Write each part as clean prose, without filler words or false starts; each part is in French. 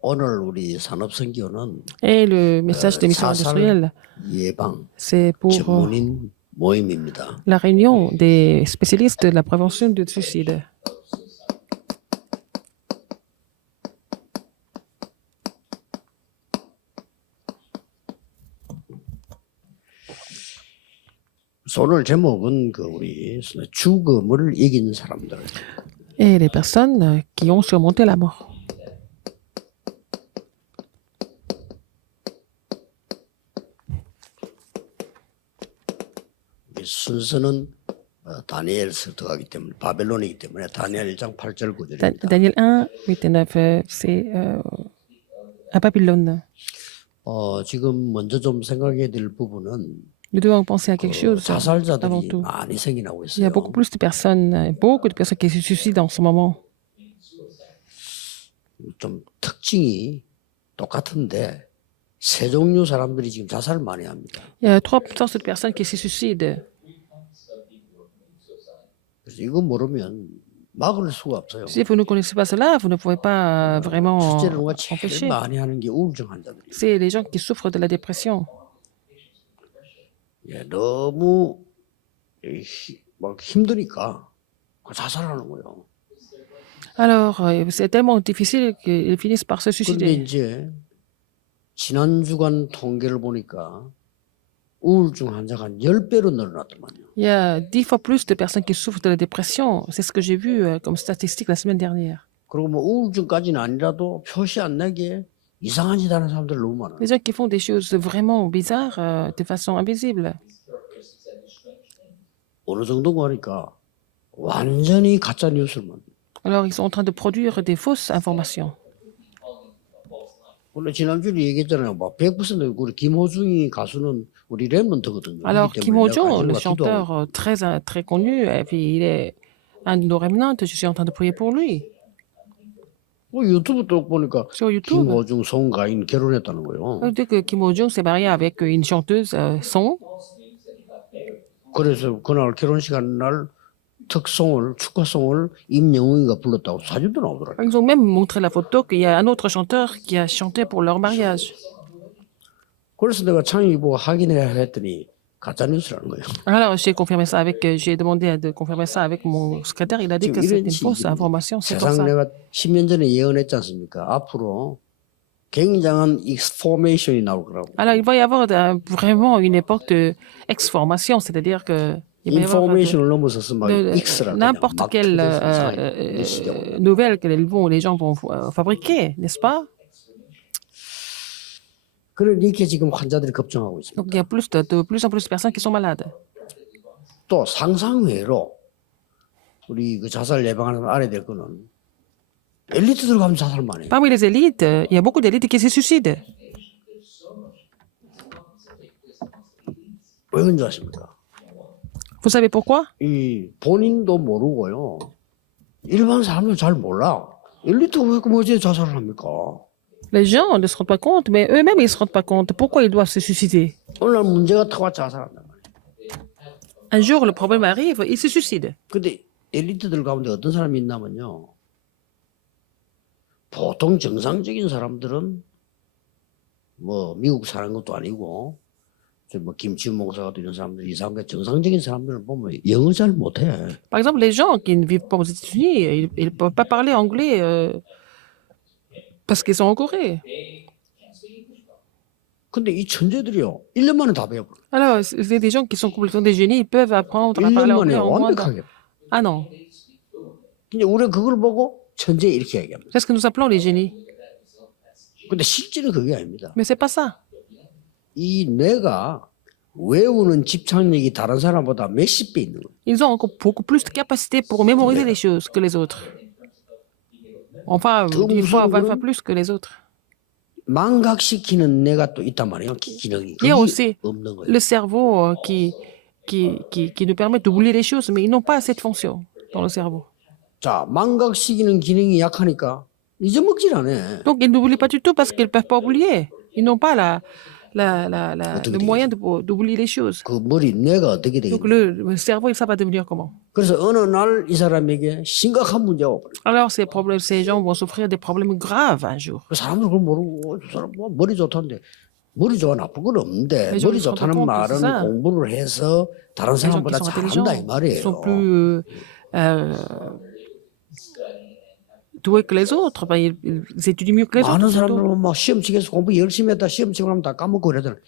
오늘 우리 산업선교는 Et le message de mission 사살 industrielle, 예방 c'est pour 전문인 모임입니다. la réunion des spécialistes de la prévention du suicide. 오늘 제목은 우리 죽음을 이긴 사람들. Et les personnes qui ont surmonté la mort. 이 순서는 다니엘서 들어가기 때문에 바벨론이기 때문에 다니엘 1장 8절 9절입니다. Daniel 1, 8 et 9, c'est à Babylone. 지금 먼저 좀 생각해야 될 부분은 Nous devons penser à quelque chose avant 자살자들이 tout. 많이 생겨나고 Il y a 있어요. beaucoup de personnes qui se suicident en ce moment. 좀 특징이 똑같은데 세 종류 사람들이 지금 자살을 많이 합니다. Il y a trois sortes de personnes qui se suicident. 그래서 이거 모르면 막을 수가 없어요. Si vous ne connaissez pas cela, vous ne pouvez pas vraiment 실제로 누가 제일 empêcher. 많이 하는 게 우울증 환자들이에요. C'est les gens qui souffrent de la dépression. 너무 막 힘드니까 자살하는 거예요. Alors, c'est tellement difficile qu'ils finissent par se 그런데 suicider. 이제 지난 주간 통계를 보니까 우울증 환자가 한 10배로 늘어났더만요. Il y a 10 fois plus de personnes qui souffrent de la dépression. C'est ce que j'ai vu comme statistique la semaine dernière. 그리고 뭐 우울증까지는 아니라도 표시 안 나게 이상한 짓 하는 사람들 너무 많아요. Les gens qui font des choses vraiment bizarres de façon invisible. 어느 정도가 하니까 완전히 가짜 뉴스를 만들어요. Alors, ils sont en train de produire des fausses informations. 원래 지난주에 얘기했잖아요. 막 100% 우리 김호중이 가수는 우리 랩런트거든요. Alors, 그렇기 Kim 때문에 Ho-jung, 내가 le 관심과 chanteur 기도하고. très connu, et puis il est un de nos remnants, je suis en train de prier pour lui. 유튜브 또 보니까 Sur YouTube, 김호중, 송가인 결혼했다는 거예요. on dit que Kim Ho-jung s'est marié avec une chanteuse son. 그래서 그날 결혼식 하는 날 특송을 축하송을 임영웅이가 불렀다고 사진도 나오더라고요. Ils ont même montré la photo qu'il y a un autre chanteur qui a chanté pour leur mariage. 그래서 내가 창희 보고 확인해야 했더니 가짜 뉴스라는 거예요. Alors, j'ai demandé de confirmer ça avec mon secrétaire. Il a dit que c'est une fausse information. C'est pour 세상 ça. 내가 10년 전에 예언했지 않습니까? 앞으로 굉장한 익스포메이션이 나올 거라고. Alors, il va y avoir vraiment une époque de exformation, c'est-à-dire que il va y avoir 인포메이션을 넘어서서 막 익스라 n'importe quelle nouvelle que les gens vont fabriquer, n'est-ce pas? 그러니까 지금 환자들이 걱정하고 있습니다. Donc, il y a de plus en plus de personnes qui sont malades. 또 상상외로 우리 그 자살 예방하는 걸 알아야 될 거는 엘리트들 가면 자살만 해요. Parmi les élites, il y a beaucoup d'élites qui se suicident. 왜 그런지 아십니까? Vous savez pourquoi? 이 본인도 모르고요. 일반 사람은 잘 몰라. 엘리트가 왜 뭐지 자살을 합니까? Les gens ne se rendent pas compte, mais eux-mêmes, ils ne se rendent pas compte. Pourquoi ils doivent se suicider? 오늘 문제가 터와 자살한단 말이에요. Un jour, le problème arrive, ils se suicident. 근데 엘리트들 가운데 어떤 사람이 있냐면요. 보통 정상적인 사람들은 뭐 미국 사는 것도 아니고 뭐 김치훈 목사가 이런 사람들 이상하게 정상적인 사람들을 보면 영어 잘 못해. Par exemple, les gens qui ne vivent pas aux États-Unis, ils ne peuvent pas parler anglais parce qu'ils sont en Corée. 근데 이 천재들이요. 1년 만에 다 배워버려. Alors, c'est des gens qui sont complètement des génies, ils peuvent apprendre à 1년 parler 만에 anglais en moins 완벽하게. Ah non, 근데 우리가 그걸 보고 천재 이렇게 얘기합니다. c'est ce que nous appelons les génies. 근데 실제는 그게 아닙니다. Mais c'est pas ça. 이 뇌가 외우는 집착력이 다른 사람보다 몇십 배 있는 거예요. Ils ont encore beaucoup plus de capacité pour mémoriser les choses que les autres. Enfin, 10 fois, 20 fois plus que les autres. 망각시키는 뇌가 또 있단 말이에요. 기능이. Il y a 그게 aussi 없는 거예요. le cerveau qui nous permet d'oublier les choses, mais ils n'ont pas cette fonction dans le cerveau. 자, 망각시키는 기능이 약하니까 잊어먹질 않아. Donc, ils n'oublient pas du tout parce qu'ils ne peuvent pas oublier. Ils n'ont pas le moyen d'oublier les choses. 그 머리 뇌가 어떻게 Donc 되겠냐. le cerveau, ça va devenir comment? 그래서 어느 날 이 사람에게 심각한 문제가 와버려. Alors ces gens vont souffrir des problèmes graves un jour. 그 사람들 그걸 모르고 저 사람 뭐 머리 좋다는데 머리 좋아 나쁜 건 없는데 Mais 머리 je me rends 좋다는 compte que 말은 c'est ça. 공부를 해서 다른 Les gens qui 사람보다 sont intelligents 잘한다 이 sont 말이에요. plus doués que les autres. Ben, ils étudient mieux que les 많은 autres. surtout. 사람들은 막 시험 치겠어 공부 열심히 했다 시험 치고 나면 다 까먹고 그러잖아요.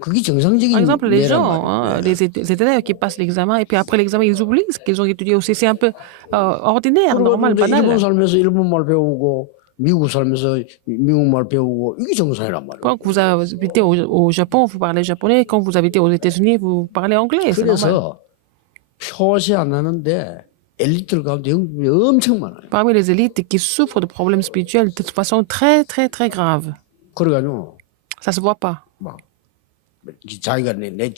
그게 정상적인 Par exemple, les 뇌란 gens, 말이에요. les élèves qui passent l'examen et puis après l'examen, ils oublient ce qu'ils ont étudié aussi. C'est un peu ordinaire, normal, 그리고 일본 banal. 살면서 일본말 배우고 미국 살면서 미국말 배우고 이게 정상이란 말이에요. Quand vous habitez au Japon, vous parlez japonais. Quand vous habitez aux États-Unis, vous parlez anglais. C'est normal. 그래서 표시 안 나는데 엘리트들 가운데 영국이 엄청 많아요. Parmi les élites qui souffrent de problèmes spirituels de toute façon très, très, très graves. 그래가지고 Ça se voit pas. 막 자기가 내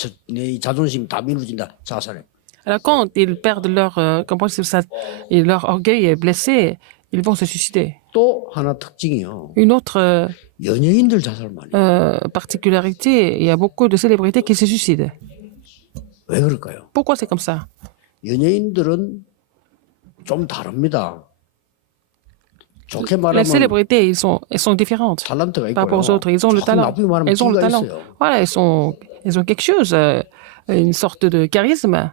자존심 다 미루진다 자살해. Alors quand ils perdent leur orgueil est blessé, ils vont se suicider. 또 하나 특징이요. Une autre 연예인들 자살 많이. particularité, il y a beaucoup de célébrités qui se suicident. 왜 그럴까요? Pourquoi c'est comme ça? 연예인들은 좀 다릅니다. 좋게 Les 말하면 célébrités, elles sont différentes 탤런트가 par rapport aux 있고요. autres. Ils ont le 조금 talent. 나쁘게 말하면 Elles ont le 끼가 talent. 있어요. Voilà, elles ont quelque chose, une sorte de charisme.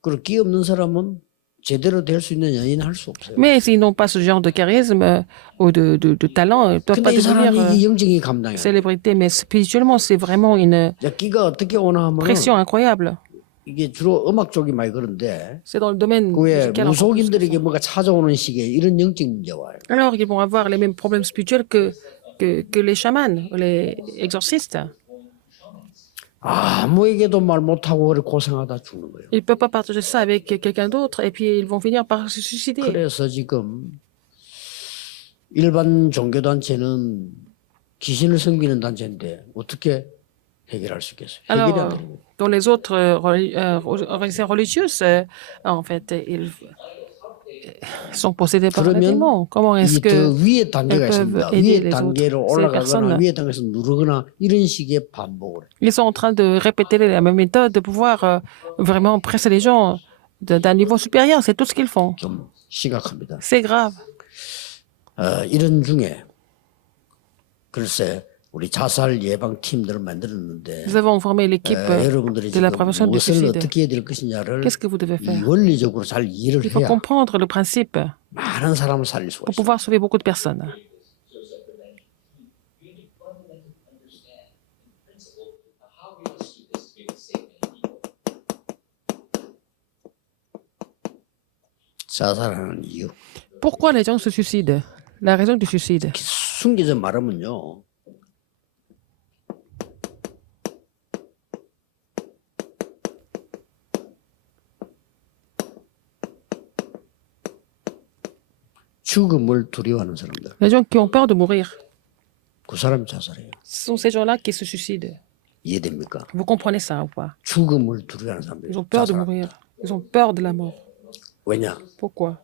그리고 끼 없는 사람은 제대로 될 수 있는 연예인 할 수 없어요. Mais s'ils n'ont pas ce genre de charisme ou de talent, ils ne peuvent pas 근데 이 사람이 devenir 이 영적인 감당이야. célébrité. Mais spirituellement, c'est vraiment une 끼가 어떻게 오나 하면 pression incroyable. 이게 주로 음악 쪽이 많이 그런데 C'est dans le domaine 왜 musical. 무속인들에게 뭐가 찾아오는 시기에 이런 영적 문제가 와요. Alors, ils vont avoir les mêmes problèmes spirituels que les chamans, les exorcistes. 아무에게도 말 못하고 그래 고생하다 죽는 거예요. Ils ne peuvent pas partager ça avec quelqu'un d'autre et puis ils vont finir par se suicider. 그래서 지금 일반 종교단체는 귀신을 섬기는 단체인데 어떻게 해결할 수 있겠어요? 해결이 안 Alors, 됩니다. dans les autres organisations religieuses, en fait, ils sont possédés par un démon. Comment est-ce 이더 que 위에 단계가 elles peuvent 있습니다. aider 위에 les 단계로 autres, ces 올라가거나 personnes? 위에 단계에서 누르거나 이런 식의 반복을 해요. Ils sont en train de répéter la même méthode, de pouvoir vraiment presser les gens d'un niveau supérieur. C'est tout ce qu'ils font. 좀 심각합니다. C'est grave. 이런 중에 글쎄 우리 자살 예방 팀들을 만들었는데 Nous avons formé l'équipe 여러분들이 de la 지금 prévention du 무엇을 suicide. 어떻게 해야 될 것이냐를 Qu'est-ce que vous devez 이 faire? 원리적으로 잘 이해를 Il faut 해야 comprendre le principe 많은 사람을 살릴 수가 pour 있어요. pouvoir sauver beaucoup de personnes. 자살하는 이유 Pourquoi les gens se suicident? La raison du suicide. 숨기져 말하면요. 죽음을 두려워하는 사람들. Les gens qui ont peur de mourir, 그 사람이 자살해요. ce sont ces gens-là qui se suicident. 이해됩니까? Vous comprenez ça ou pas? 죽음을 두려워하는 사람들이 Ils ont peur de 자살합니다. mourir. Ils ont peur de la mort. 왜냐? Pourquoi?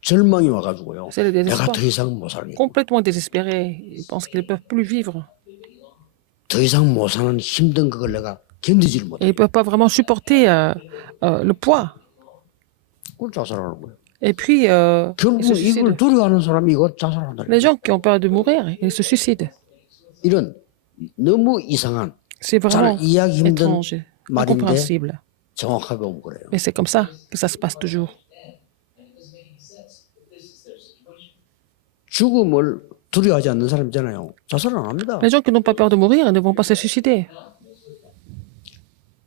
절망이 와가지고요. C'est le 내가 désespoir. 더 이상 못 살겠고 Complètement désespérés. Ils pensent qu'ils ne peuvent plus vivre. 더 이상 못 사는 힘든 그걸 내가 견디지를 Et 못해. ils ne peuvent pas vraiment supporter le poids. 그걸 자살하는 거예요. Et puis, ils 결국 se 이걸 suicident. 두려워하는 사람이 이거 자살한다. Les gens qui ont peur de mourir, ils se suicident. 이런 너무 이상한 C'est vraiment 잘 이해하기 힘든 étrange, 말인데 incompréhensible. 정확하게 오면 그래요. Mais c'est comme ça que ça se passe toujours. 죽음을 두려워하지 않는 사람 있잖아요. 자살 안 합니다. Les gens qui n'ont pas peur de mourir ne vont pas se suicider.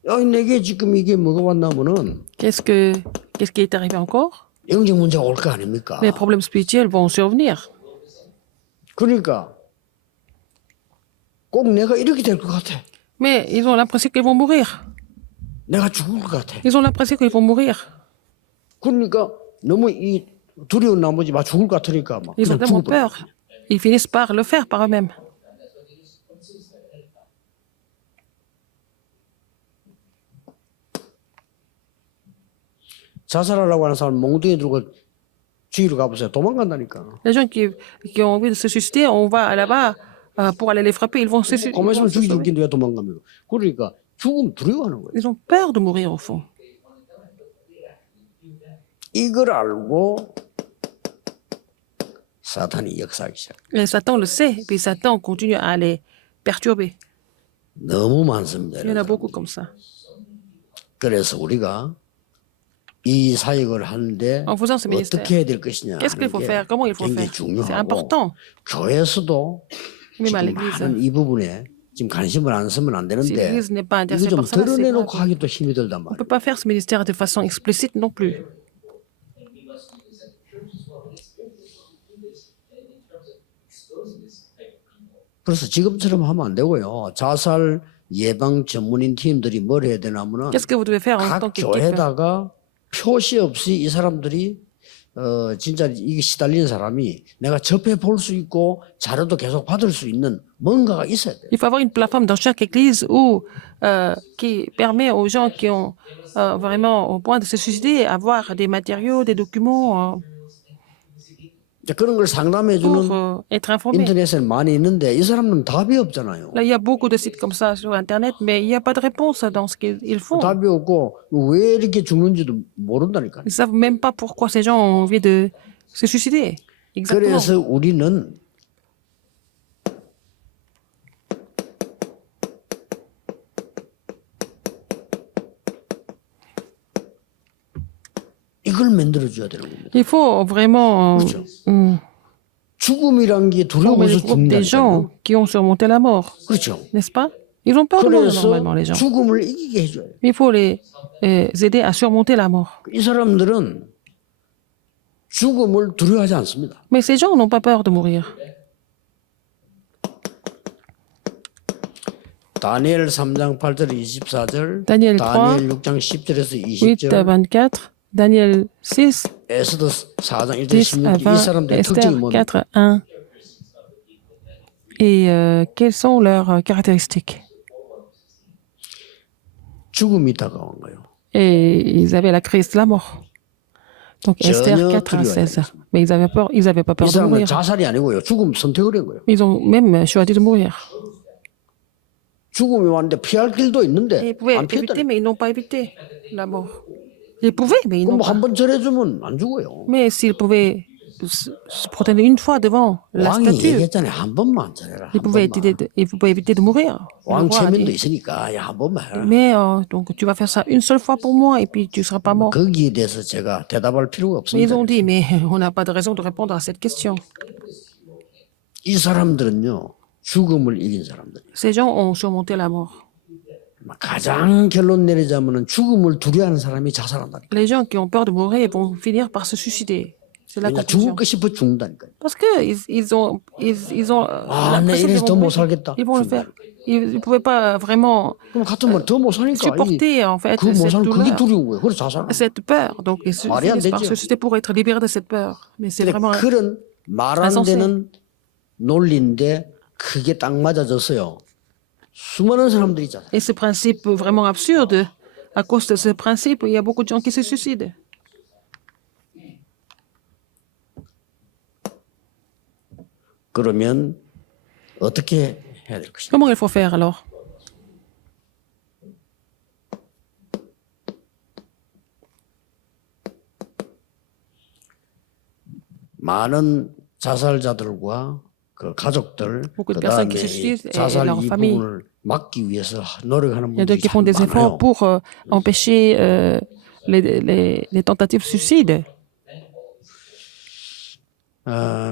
야, 내게 지금 이게 뭐가 왔나면은 Qu'est-ce qui est arrivé encore? 영적 문제가 올 거 아닙니까? Les problèmes spirituels vont survenir. 그러니까 꼭 내가 이렇게 될 것 같아. Mais ils ont l'impression qu'ils vont mourir. 내가 죽을 것 같아. Ils ont l'impression qu'ils vont mourir. 그러니까 너무 이 두려운 나머지 막 죽을 것 같으니까 막 Ils ont 그냥 tellement 죽어버려. peur. Ils finissent par le faire par eux-mêmes. 자살하려고 하는 사람 몽둥이 들고 주위로 가보세요. 도망간다니까. Les gens qui ont envie de se suicider, on va là-bas pour aller les frapper. Ils vont se suicider. 가만히 있으면 죽인데 왜 도망갑니까? 그러니까 죽음 두려워하는 거예요. Ils ont peur de mourir au fond. 이걸 알고 사탄이 역사하기 시작. Et Satan le sait, puis Satan continue à les perturber. 너무 많습니다. Il y en a beaucoup comme ça. 그래서 우리가 이 사역을 하는데 En faisant ce ministère, 어떻게 해야 될 것이냐 qu'est-ce qu'il faut 하는 게 faire? Comment il faut 굉장히 faire? C'est 중요하고 important. 교회에서도 Même à 지금 l'église. 많은 이 부분에 지금 관심을 안 쓰면 안 Si 되는데 l'église n'est pas 이거 intéressée 좀 par ça, c'est 드러내놓고 grave. 하기도 힘이 들단 On ne 말이에요. peut pas faire ce ministère de façon explicite non plus. 그래서 지금처럼 하면 안 되고요. 자살 예방 전문인 팀들이 뭘 해야 되냐면은 Qu'est-ce que vous devez faire en tant 각 qu'équipe? 교회에다가 표시 없이 이 사람들이 진짜 이게 시달리는 사람이 내가 접해 볼 수 있고 자료도 계속 받을 수 있는 뭔가가 있어야 돼요. Il faut avoir une plateforme dans chaque église qui permet aux gens qui ont vraiment au point de se suicider avoir des matériaux, des documents 이제 그런 걸 상담해 pour 주는 être informés. 인터넷에 많이 있는데 이 사람들은 답이 없잖아요. Là, il y a beaucoup de sites comme ça sur Internet, mais il n'y a pas de réponse dans ce qu'ils font. 답이 없고 왜 이렇게 죽는지도 모른다니까요. Ils ne savent même pas pourquoi ces gens ont envie de se suicider. Exactement. 그래서 우리는 이걸 만들어 줘야 되는 겁니다. Il faut vraiment 죽음이란 게 former le 두려워서 groupe des 죽는다니까요. gens qui ont surmonté la mort, 그렇죠. n'est-ce pas? Ils ont peur de mourir 그래서 normalement, les gens. 죽음을 이기게 해줘요. Il faut les aider à surmonter la mort. 이 사람들은 죽음을 두려워하지 않습니다. Mais ces gens n'ont pas peur de mourir. 다니엘 3장 8절 24절, 다니엘 다니엘 6장 10절에서 8 à 20절, 24, Daniel 6, 에스더 4장 1절 10 à 16절 이 20, 사람들의 Esther 특징이 뭡니까? 4, 1. Et quelles sont leurs caractéristiques? 죽음이 다가온 거예요. Et ils avaient la crise de la mort. Donc Esther 4 à 16. Mais ils avaient pas peur 이 de 사람은 mourir. 자살이 아니고요. 죽음 선택을 한 거예요. Ils ont même choisi de mourir. 죽음이 왔는데 피할 길도 Et 있는데 ils pouvaient 안 피했다. éviter, mais ils n'ont pas évité la mort. Ils pouvaient, mais ils 그럼 n'ont pas. 한 번 절해주면 안 죽어요. Mais s'ils pouvaient se protéger une fois devant la 왕이 statue, 얘기했잖아요. 한 번만 절해라. ils 한 pouvaient 번만. éviter de mourir. Le 왕 roi a 체면도 dit. 있으니까 야, 한 번만 해라. Mais donc tu vas faire ça une seule fois pour moi et puis tu seras pas mort. 거기에 대해서 제가 대답할 필요가 Mais ils 없습니다. ont dit, mais on n'a pas de raison de répondre à cette question. 이 사람들은요. 죽음을 이긴 사람들. Ces gens ont surmonté la mort. 가장 결론 내리자면은 죽음을 두려워하는 사람이 자살한다. Les gens qui ont peur de mourir vont finir par se suicider. C'est la 그러니까 conclusion. 죽고 싶어 죽는다니까요. Parce que ils ont 아, 내 l'impression qu'ils 이래서 vont 더 못 mourir. 살겠다. Ils vont le faire. Ils ne pouvaient pas vraiment 그럼 같은 말 더 못 사니까 supporter en fait 그못 cette 사는 그게 douleur, 두려운 거예요. 그래서 자살. cette peur. Donc ils se 말이 안 finissent par 되죠. se suicider pour être libérés de cette peur. Mais c'est 근데 vraiment 그런 말 안 insensé. 되는 논리인데 그게 딱 맞아졌어요. 수많은 사람들이 자살. Et ce principe vraiment absurde, à cause de ce principe, il y a beaucoup de gens qui se suicident. 그러면 어떻게 해야 될 것인가? Comment il faut faire alors? 많은 자살자들과 그 가족들 Beaucoup de 그다음에 personnes qui se suicident et 자살 leur 이 famille. 부분을 막기 위해서 노력하는 Il y a d'autres 분들이 qui font 참 des efforts 많아요. pour empêcher les tentatives de suicide.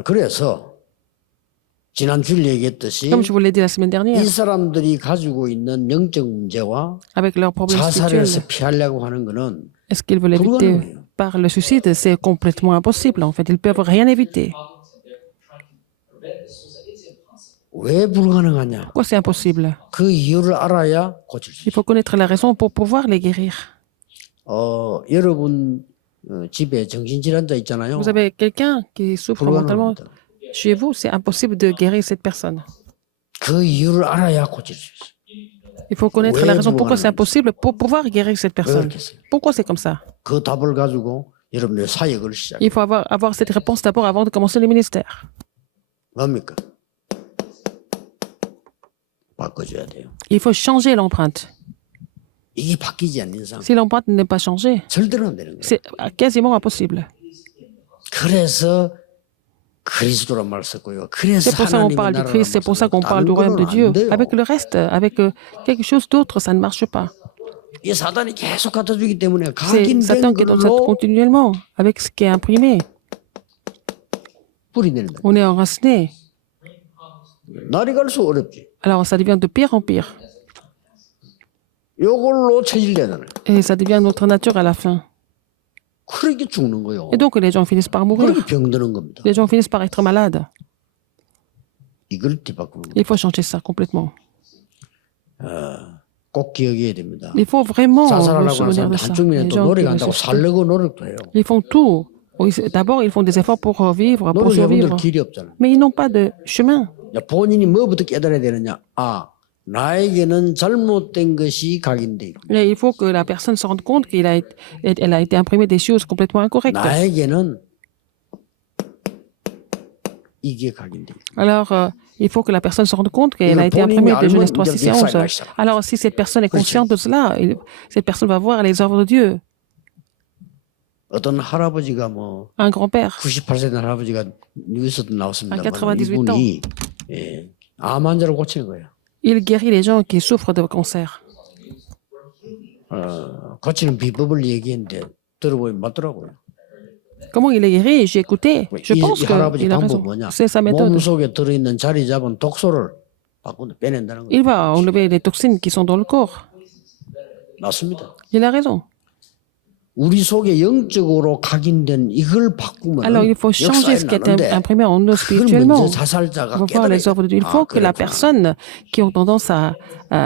그래서 지난 주일 얘기했듯이 Comme je vous l'ai dit la semaine dernière, 이 사람들이 가지고 있는 영적 문제와 avec leurs problèmes 자살에서 spirituels, 피하려고 하는 거는 est-ce qu'ils veulent éviter par le suicide? C'est complètement impossible. En fait, ils ne peuvent rien éviter. 왜 불가능하냐? Pourquoi c'est impossible? 그 이유를 알아야 고칠 수 Il faut connaître la raison pour pouvoir les guérir. 있어요. 여러분 집에 정신질환자 있잖아요. Vous avez quelqu'un qui souffre mentalement 불가능합니다. chez vous, c'est impossible de guérir cette personne. 그 이유를 알아야 고칠 수 있어요. Il faut connaître Ouais, la raison pourquoi vous- c'est impossible pour pouvoir guérir cette personne. 그렇겠어요. Pourquoi c'est comme ça? 그 답을 가지고 여러분의 사역을 시작. Il faut avoir cette réponse d'abord avant de commencer le ministère. 뭡니까? 바꿔줘야 돼요. Il faut changer l'empreinte. 이게 바뀌지 않는 이상 Si l'empreinte n'est pas changée, 절대로 안 되는 거예요. c'est quasiment impossible. 그래서 그리스도란 말을 썼고요. 그래서 C'est pour ça qu'on 하나님의 parle du 나라란 Christ, c'est pour ça qu'on parle du royaume de Dieu. Avec le reste, avec quelque chose d'autre, ça ne marche pas. 이 사단이 계속 갖다 주기 때문에 C'est 각인된 Satan qui donne ça 걸로 continuellement, avec ce qui est imprimé. 뿌리 내는 거예요. On est enraciné. 날이 갈수록 어렵지. Alors ça devient de pire en pire. 이걸로 체질되잖아요. Et ça devient notre nature à la fin. 그렇게 죽는 거예요. Et donc les gens finissent par mourir. 그렇게 병드는 겁니다. Les gens finissent par être malades. 이걸 뒤바꾸는 거예요. Il faut changer ça complètement. 꼭 기억해야 됩니다. Il faut vraiment nous 자살하려고 하는 souvenir de 사람들 ça. 한쪽면에 Les 또 gens 노력이 qui 한다고 veulent se- 살려고 노력도 해요. ils font tout. Oui, d'abord, ils font des efforts pour vivre, pour 노력해본들 survivre. 길이 없잖아요. Mais ils n'ont pas de chemin. 야, 본인이 뭐부터 깨달아야 되느냐? 아, 나에게는 잘못된 것이 각인돼 있고 Et il faut que la personne se rende compte qu'elle a été imprimée des choses complètement incorrectes. 나에게는 이게 각인돼 있고 Alors, il faut que la personne se rende compte qu'elle a 이걸 été 본인이 imprimée de 알면 Genèse 이제 3, 6 et 11. 역사에 시작. Alors, si cette personne est consciente de cela, cette personne va voir les œuvres de Dieu. 어떤 할아버지가 뭐 Un grand-père, 98세 된 할아버지가 뉴스도 나왔습니다만 98 이분이 암 환자를 고치는 거예요. il guérit les gens qui souffrent de cancer. 고치는 비법을 얘기했는데 들어보니 맞더라고요. Comment il est guéri? J'ai écouté. Je pense 이 할아버지 qu'il a 방법 raison. 뭐냐? C'est sa méthode. 몸 속에 들어있는 자리 잡은 독소를 빼낸다는 거예요. Il va enlever les toxines qui sont dans le corps. 맞습니다. Il a raison. 우리 속에 영적으로 각인된 이걸 바꾸면 Alors, il faut changer ce qui est imprimé en nous 그걸 spirituellement. 먼저 자살자가 On va voir les œuvres de Dieu. Il faut que la 그렇구나. personne qui ont tendance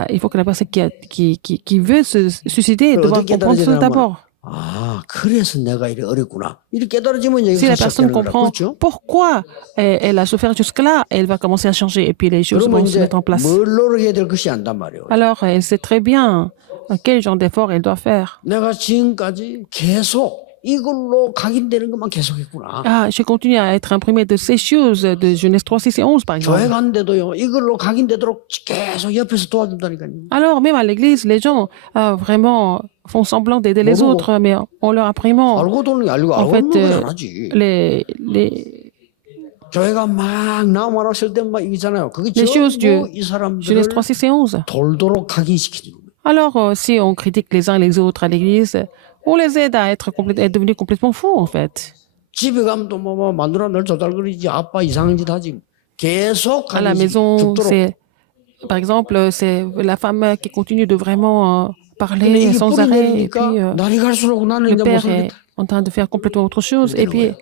il faut que la personne qui veut se suicider doit 어떻게 comprendre ça 깨달아지냐면 d'abord. 아, 그래서 내가 이래 어렵구나. 이렇게 깨달아지면 이제 Si la 여기서 personne 시작되는 거라. comprend 그렇죠? pourquoi elle a souffert jusque-là, elle va commencer à changer et puis les choses 그러면 vont se 이제 mettre en place. 뭘 노력해야 될 것이 안단 말이에요. Alors, elle sait très bien quel genre d'effort elle doit faire. 내가 지금까지 계속 이걸로 각인되는 것만 계속했구나. Ah, j'ai continué à être imprimé de ces choses de Genèse 3, 6 et 11, par 교회 exemple. 갔는데도요. 이걸로 각인되도록 계속 옆에서 도와준다니까요. Alors, même à l'église, les gens vraiment font semblant d'aider les Bon, autres, mais en leur imprimant 알고 도는 게 아니고 en 알고 fait 있는 건 안 하지. les 교회가 막 나무하나 쓸 때 막 있잖아요. 그게 Les choses 전부 du 이 Genèse 사람들을 3, 6 et 11. 돌도록 각인시키는 거예요. Alors, si on critique les uns les autres à l'église, on les aide à être devenus complètement fous, en fait. 집에 가면 또 뭐 만들어 늘 조달거리지. 아빠 이상한 짓 하지. 계속 À la 각인시키고 maison, 죽도록. par exemple, c'est la femme qui continue de vraiment 근데 parler 이게 sans 뿌리 arrêt, et puis 내리니까 날이 갈수록 나는 le 이제 père 무슨 est en train de faire complètement autre chose, et puis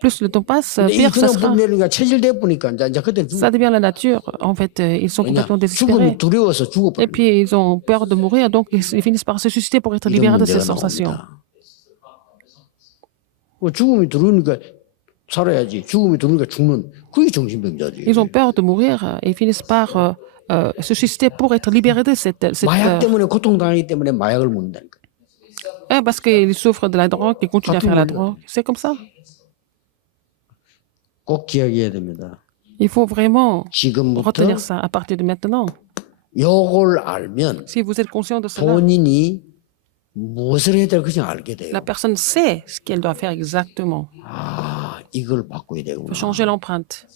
plus le temps passe, 근데 이 pire ça 그냥 sera. 뿌리 내리니까 체질돼 보니까 이제 그때 죽어. Ça devient la nature. En fait, ils sont 왜냐? complètement 죽음이 désespérés. 두려워서 Et 죽어버려. puis, ils ont peur de mourir, donc ils finissent par se susciter pour être 이런 libérés de ces 문제가 sensations. 나옵니다. 죽음이 들어오니까 살아야지. 죽음이 들어오니까 죽는 그게 정신병자지. Ils ont peur de mourir et ils finissent par se susciter pour être libérés de cette 마약 peur. 때문에 고통당하기 때문에 마약을 먹는다니까. Parce qu'ils souffrent de la drogue, ils continuent à faire la Quand on- drogue. C'est comme ça. 꼭 기억해야 됩니다. Il faut vraiment 지금부터 retenir ça à partir de maintenant. 요걸 알면 Si vous êtes conscient de cela, 본인이 무엇을 해야 될 것인지 알게 돼요. la personne sait ce qu'elle doit faire exactement. 아, 이걸 바꿔야 되구나. Faut changer l'empreinte.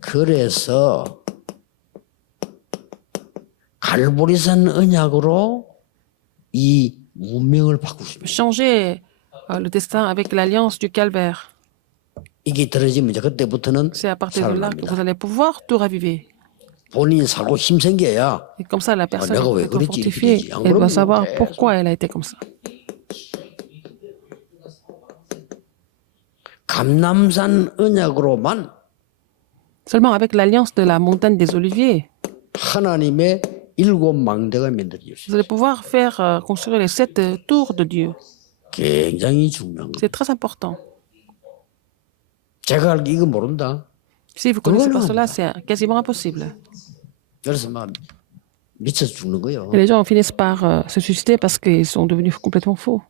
그래서 갈보리산 언약으로 이 운명을 바꾸십니다. Changer le destin avec l'alliance du calvaire. 이게 들어지면 이제 그때부터는 C'est à partir de là que 살아납니다. vous allez pouvoir tout raviver. 본인이 살고 힘 생겨야 Et comme ça, la personne 내가 왜 est 그랬지, fortifiée. 이렇게 되지. 안 Elle va 그러면 savoir 계속 pourquoi elle a été comme ça. 감남산 언약으로만 Seulement avec l'alliance de la montagne des Oliviers, 하나님의 7망대가 만들어졌어요. vous allez pouvoir faire construire les 7 tours de Dieu. 굉장히 중요한 거예요. C'est très important. 제가 알기 이거 모른다. Si vous ne connaissez pas Voilà. cela, c'est quasiment impossible. 그래서 막 미쳐서 죽는 거예요. Et les gens finissent par se susciter parce qu'ils sont devenus complètement faux.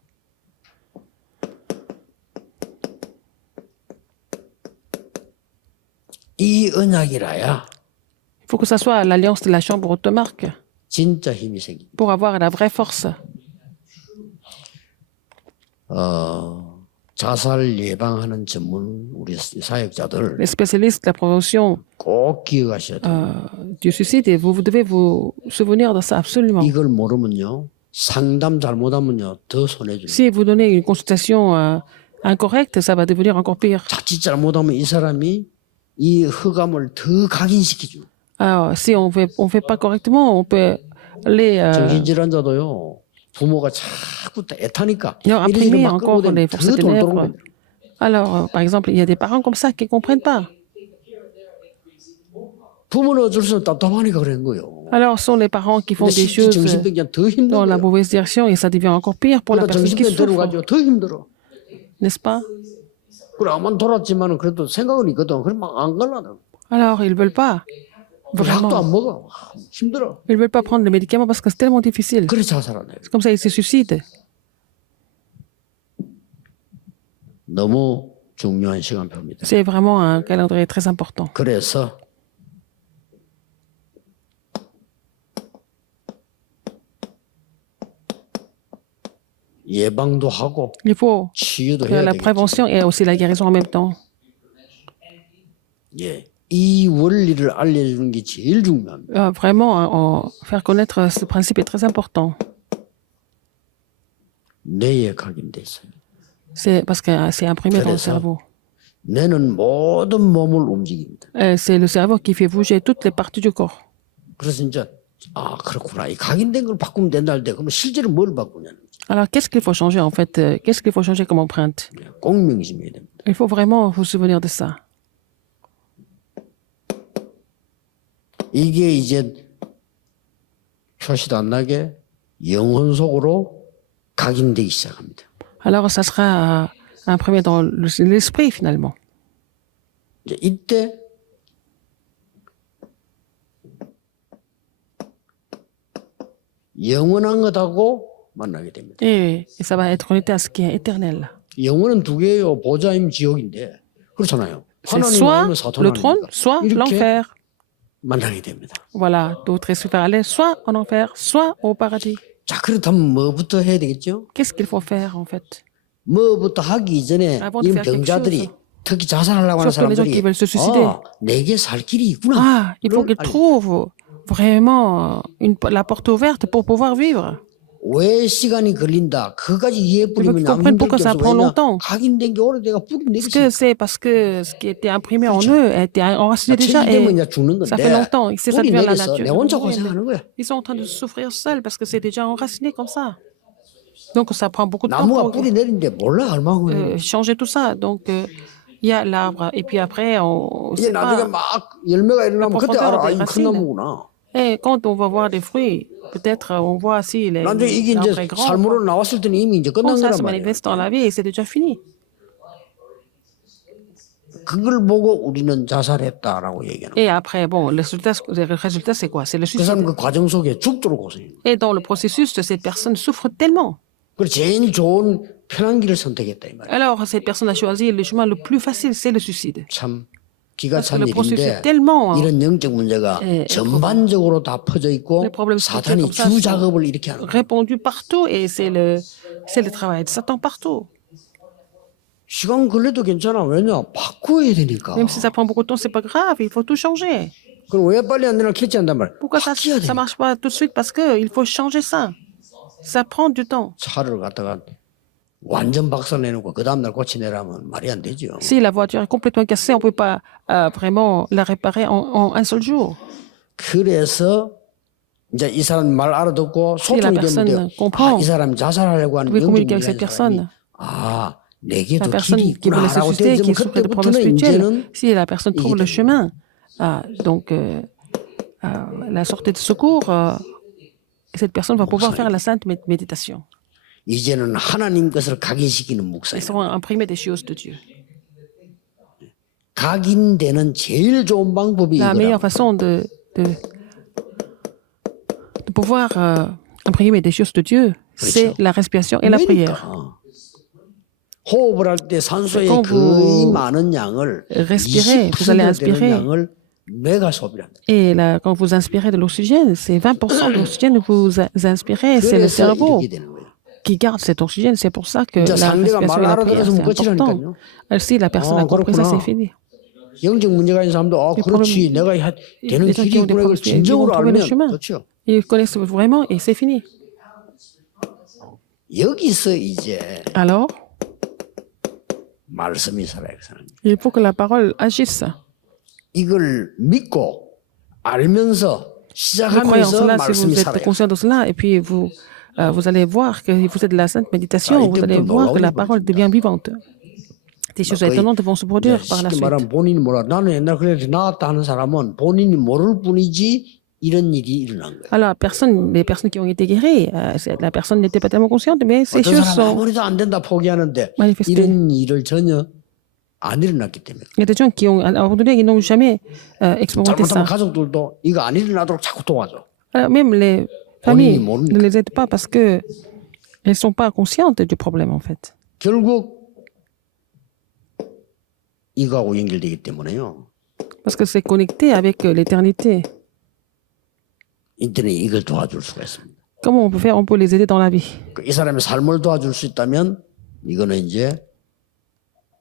이 언약이라야 Il faut que ça soit l'alliance de la chambre haute marque 진짜 힘이 생깁니다. pour avoir la vraie force. 자살 예방하는 전문 우리 사역자들 Les spécialistes de la prévention 꼭 기억하셔야 돼요. du suicide, et vous devez vous souvenir de ça absolument. 이걸 모르면요 상담 잘못하면요 더 손해줘요. Si vous donnez une consultation incorrecte, ça va devenir encore pire. 자칫 잘못하면 이 사람이 이 흑암을 더 각인시키죠. Alors, si on fait pas correctement, on peut aller 정신질환자도요 부모가 자꾸 애타니까 imprimer 막 encore 끌고 les 다니면 더 forces 돌도록 ténèbres. 만들어요. Alors, par exemple, il y a des parents comme ça qui ne comprennent pas. 부모는 어쩔 수 없이 답답하니까 그런 거예요. Alors, ce sont les parents qui font 근데 des choses 정신병자 더 힘든 dans la 거예요. mauvaise direction et ça devient encore pire pour la 그러다 personne qui 정신병 souffre, 데려가지고 더 힘들어. n'est-ce pas? 그래 암만 돌았지만은 그래도 생각은 있거든. 그래 막 안 갈라나. Alors, ils ne veulent pas. 약도 Vraiment. 안 먹어. 힘들어. Ils ne veulent pas prendre les médicaments parce que c'est tellement difficile. 그래 자살하네. C'est comme ça, ils se suicident. 너무 중요한 시간표입니다. C'est vraiment un calendrier très important. 그래서 예방도 하고 Il faut 치유도 faire 해야 la 되겠죠. prévention et aussi la guérison en même temps. 예. 이 원리를 알려주는 게 제일 중요합니다. Vraiment, faire connaître ce principe est très important. 뇌에 각인돼 있어요. C'est parce que c'est imprimé dans le 그래서 cerveau. 뇌는 모든 몸을 움직입니다. C'est le cerveau qui fait bouger toutes les parties du corps. 그래서 이제 아 그렇구나. 이 각인된 걸 바꾸면 된다 할 때 그러면 실제로 뭘 바꾸냐는 거죠. Alors, qu'est-ce qu'il faut changer en fait? Qu'est-ce qu'il faut changer comme empreinte? 꼭 명심해야 됩니다. Il faut vraiment vous souvenir de ça. 이게 이제 표시도 안 나게 영혼 속으로 각인되기 시작합니다. Alors, ça sera imprimé dans l'esprit finalement. 이제 이때 영원한 것하고 만나게 됩니다. Et ça va être connecté à ce qui est éternel. 영혼은 두 개예요. 보좌임 지옥인데 그렇잖아요. C'est 하나님 soit 아니면 사탄 le trône, 아닙니까? soit 이렇게 l'enfer. 만나게 됩니다. Voilà, d'autres esprits parallèles, soit en enfer, soit au paradis. 자 그렇다면 뭐부터 해야 되겠죠? Qu'est-ce qu'il faut faire en fait? 뭐부터 하기 이전에 Avant de 이런 faire quelque 병자들이 chose. 특히 자살하려고 하는 Surtout les gens 사람들이 qui veulent se suicider. 내게 살 길이 있구나. Ah, il faut 그걸 qu'ils trouvent vraiment la porte ouverte pour pouvoir vivre. 왜 시간이 걸린다. 그까지 이해 veux 뿌리면 qu'ils 안 comprennent 힘들 pourquoi 게 ça 없어. prend 왜냐? longtemps. 각인된 게 오래돼가 뿌리 Parce 내리지. que c'est parce que ce qui était imprimé en eux était enraciné déjà 체질되면 et 이제 죽는 ça 건데 fait longtemps. Et ça 뿌리 devient la 내렸어. nature. 내 혼자 Oui, mais 고생하는 거야. ils sont en train de souffrir seuls parce que c'est déjà enraciné comme ça. Donc ça prend beaucoup de temps 나무가 pour 뿌리 내린데 몰라 얼마나 걸려. changer tout ça. Donc il y a l'arbre et puis après on 이제 sait 나중에 pas. 막 열매가 일어나면 그때 profondeur 알아. des 이큰 racines. 나무구나. Et quand on va voir des fruits, peut-être on voit si 나중에 이게 l'arbre 이제 est grand. 삶으로 나왔을 때는 이미 이제 Quand 끝난 ça 거란 se 말이야. manifeste dans la vie, c'est déjà fini. 그걸 보고 우리는 자살했다라고 얘기하는 거야. Et après, bon, le résultat c'est quoi? C'est le 그 suicide. 사람 그 과정 속에 죽도록 고생해. Et dans le processus, cette personne souffre tellement. 그래 제일 좋은 편한 길을 선택했다 이 말이야. Alors, cette personne a choisi le chemin le plus facile, c'est le suicide. 참 기가 Parce que 찬 le processus 일인데 est tellement... 이런 영적 문제가 전반적으로 다 퍼져 있고 Les problèmes 사탄이 comme ça 주 sont 작업을 이렇게 하는 거야. répandu partout et c'est le travail de Satan partout. 시간 걸려도 괜찮아. 왜냐? 바꿔야 되니까. Même si ça prend beaucoup de temps, c'est pas grave, il faut tout changer. 그럼 왜 빨리 안 되나 캐치한단 말. Pourquoi ça 바뀌어야 돼. marche pas tout de suite? Parce que il faut changer ça. Ça prend du temps. 차를 갖다가 완전 박살내놓고 그 다음날 고치내라면 말이 안 되죠. Si la voiture est complètement cassée, on peut pas vraiment la réparer en un seul jour. 그래서 이제 이 사람 말 알아듣고 la 소통이 personne 되면 comprend. 이 사람 자살하려고 하는 Vous pouvez 영적 communiquer avec 문제인 cette personne. 사람이 내게도 La personne 길이 qui veut se 있구나라고 suicider, qui 되면 souffre de problèmes 그때부터는 spirituels, 이제는 si la personne trouve le chemin, donc la sortie de secours, cette personne va pouvoir faire la sainte méditation. 이제는 하나님 것을 각인시키는 Ils 목사예요. seront imprimés des choses de Dieu. 각인되는 제일 좋은 방법이 La meilleure 이거라. façon de pouvoir imprimer des choses de Dieu, c'est la respiration et la prière. 호흡을 할 때 산소의 Quand 거의 vous 많은 양을 respirez, vous allez 20% 되는 inspirer. 양을 뇌가 소비합니다. Et là, quand vous inspirez de l'oxygène, c'est 20% d'oxygène que vous inspirez. C'est le 그래서 cerveau 이렇게 되는 거예요. qui garde cet oxygène. C'est pour ça que 진짜 la 상대가 respiration et 말 la prière, 알아들어서 c'est important. 끝이라니까요. Si la personne a compris ça, 그렇구나. c'est fini. 영적 문제가 있는 사람도 Les 그렇지 problèmes- 내가 되는 les gens qui 길이 ont des 있구나 이걸 problèmes, ils vont 진정으로 trouver le 알면 chemin. 좋죠. Ils connaissent vraiment et c'est fini. 여기서 이제 Alors, 말씀이 살아요. 그 사람. il faut que la parole agisse. 이걸 믿고 알면서 Vous croyez en 시작하면서 cela si 말씀이 vous êtes 살아요. conscient de cela et puis vous allez voir que vous êtes de la sainte méditation, vous allez voir que la parole devient vivante. Des choses étonnantes vont se produire par la 쉽게 suite. 말하면 본인이 몰라. 나는 옛날 그렇게 나왔다 하는 사람은 본인이 모를 뿐이지 이런 일이 일어난 거예요. Alors, les personnes qui ont été guéries, la personne n'était pas tellement consciente, mais ces 어떤 choses 사람은 sont 아무리도 안 된다 포기하는데 manifestées. 이런 일을 전혀 안 일어났기 때문에. Il y a des gens qui ont abandonné, qui n'ont jamais expérimenté 잘못하면 ça. 가족들도 이거 안 일어나도록 자꾸 도와줘. Alors, même les familles ne les aident pas parce qu'elles ne sont pas conscientes du problème, en fait. 결국 이거하고 연결되기 때문에요. Parce que c'est connecté avec l'éternité. 인터넷이 이걸 도와줄 수가 있습니다. Comment on peut faire? On peut les aider dans la vie. 이 사람의 삶을 도와줄 수 있다면 이거는 이제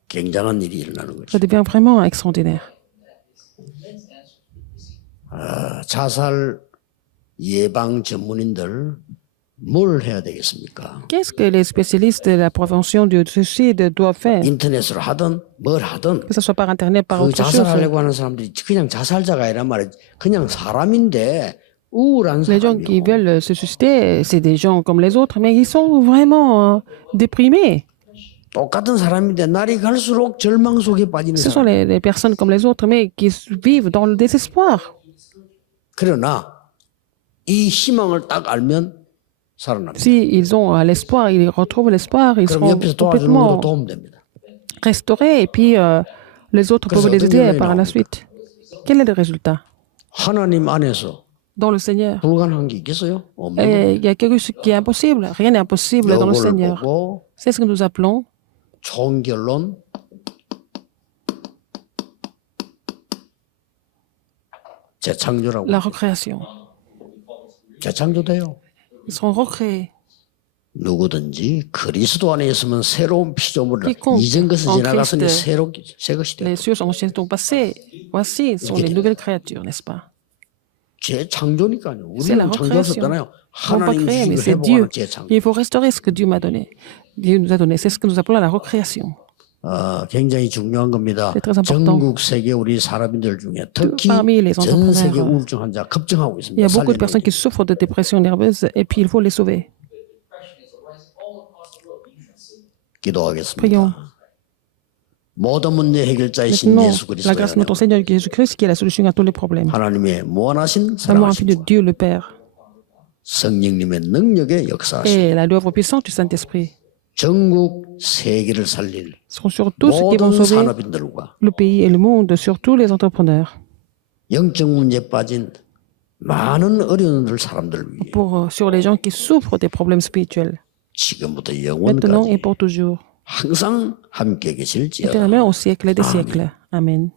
굉장한 일이 일어나는 거죠. Ça devient vraiment extraordinaire. 자살 예방 전문인들 뭘 해야 되겠습니까? Qu'est-ce que les spécialistes de la prévention du suicide doivent faire? 인터넷으로 하든 뭘 하든 Que ce soit par Internet, par 그 autre chose. 자살하려고 하는 사람들이 그냥 자살자가 아니란 말이에요. 그냥 사람인데 우울한 Les gens qui 사람이고 veulent se suicider, c'est des gens comme les autres, mais ils sont vraiment déprimés. 똑같은 사람인데 날이 갈수록 절망 속에 빠지는 Ce sont 사람. les personnes comme les autres, mais qui vivent dans le désespoir. 그러나 이 희망을 딱 알면 살아납니다. Si ils ont l'espoir, ils retrouvent l'espoir, ils 그럼 seront 옆에서 도와주는 것도 complètement 도움됩니다. restaurés et puis les autres peuvent les aider par la suite. Quel est le résultat? 하나님 안에서 Dans le Seigneur. 불가능한 게 있겠어요? 없는 Et il y a quelque chose qui est impossible. Rien n'est impossible dans le 요거를 Seigneur. 보고 C'est ce que nous appelons 총결론 재창조라고. la recréation. 재창조돼요. Ils seront recréés. 누구든지 그리스도 안에 있으면 새로운 피조물이라. Quiconque 이전 것은 en 지나갔으니 Christ 새 것이 돼. Les cieux anciens sont passés. Voici sont les nouvelles créatures, n'est-ce pas? 재창조니까요. C'est la 우리는 recréation. 창조했었잖아요. On va 하나님 créer, mais 주신 c'est 걸 Dieu. 회복하는 재창조. Il faut restaurer ce que Dieu m'a donné. Dieu nous a donné. C'est ce que nous appelons la recréation. 굉장히 중요한 겁니다. C'est très important. 전국 세계 우리 사람들 중에 특히 Parmi les 전 세계 entrepreneurs, 우울증 환자 급증하고 Il y a 있습니다. beaucoup de 살리는 personnes qui souffrent de dépression nerveuse et puis il faut les sauver. 기도하겠습니다. Prions. 모든 문제 해결자이신 Maintenant, 예수 la grâce de notre 그리스도의 Seigneur Jésus-Christ qui est la solution à tous les problèmes. 하나님의 무한하신 L'amour infini 사랑하신 de Dieu le Père 성령님의 능력의 역사하신 et la l'œuvre puissante du Saint-Esprit 전국 세계를 살릴 seront sur tous ceux qui vont 모든 sauver 산업인들과 le pays et le monde, sur tous les entrepreneurs, 영적 문제에 빠진 많은 어려운 사람들 위해 sur les gens qui souffrent des problèmes spirituels, 지금부터 maintenant 영원까지 et pour toujours, 항상 함께 계실지어다. éternellement au siècle des siècles. Amen.